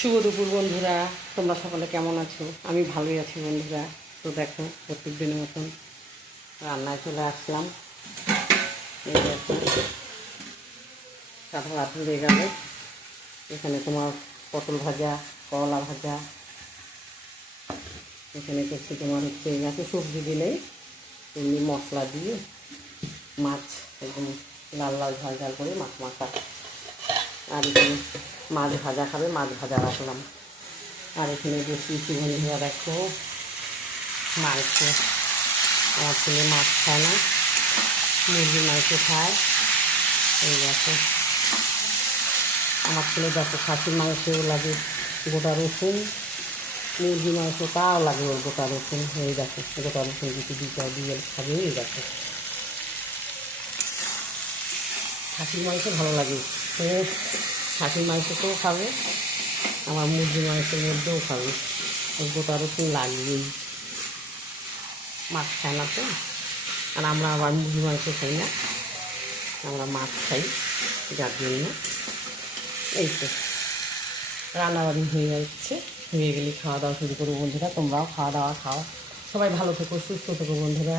শুভ দুপুর বন্ধুরা, তোমরা সকলে কেমন আছো? আমি ভালোই আছি বন্ধুরা। তো দেখো, প্রত্যেক দিনের মতন রান্নায় চলে আসলাম। এই দেখো, সাদা ভাত হয়ে গেল। এখানে তোমার পটল ভাজা, করলা ভাজা, এখানে করছি তোমার হচ্ছে এত সবজি দিলেই এমনি মশলা দিয়ে মাছ একদম লাল লাল ঝাল ঝাল করে মাছ মাখা। আর এখানে মাছ ভাজা খাবে, মাছ ভাজা রাখলাম। আর এখানে বসিয়েছি বন্ধুরা, দেখো মাংস। আমার ছেলে মাছ খায় না, মুরগির মাংস খায়। এই দেখো, আমার ছেলে দেখো খাসির মাংসও লাগে গোটা রসুন, মুরগির মাংস তাও লাগে ওর গোটা রসুন। এই দেখো গোটা রসুন কিছু দিয়ে খাবে। এই দেখো খাসির মাংস ভালো লাগে, ও খাসির মাংসতেও খাবে, আমার মুরগির মাংসের মধ্যেও খাবে। ওর গোটা রসুন লাগবেই, মাছ খায় না তো। আর আমরা আবার মুরগির মাংস খাই না, আমরা মাছ খাই, যার জন্য। এই তো রান্নাবাড়ি হয়ে যাচ্ছে, হয়ে গেলে খাওয়া দাওয়া শুরু করবো বন্ধুরা। তোমরাও খাওয়া দাওয়া খাও, সবাই ভালো থেকো, সুস্থ থেকো বন্ধুরা।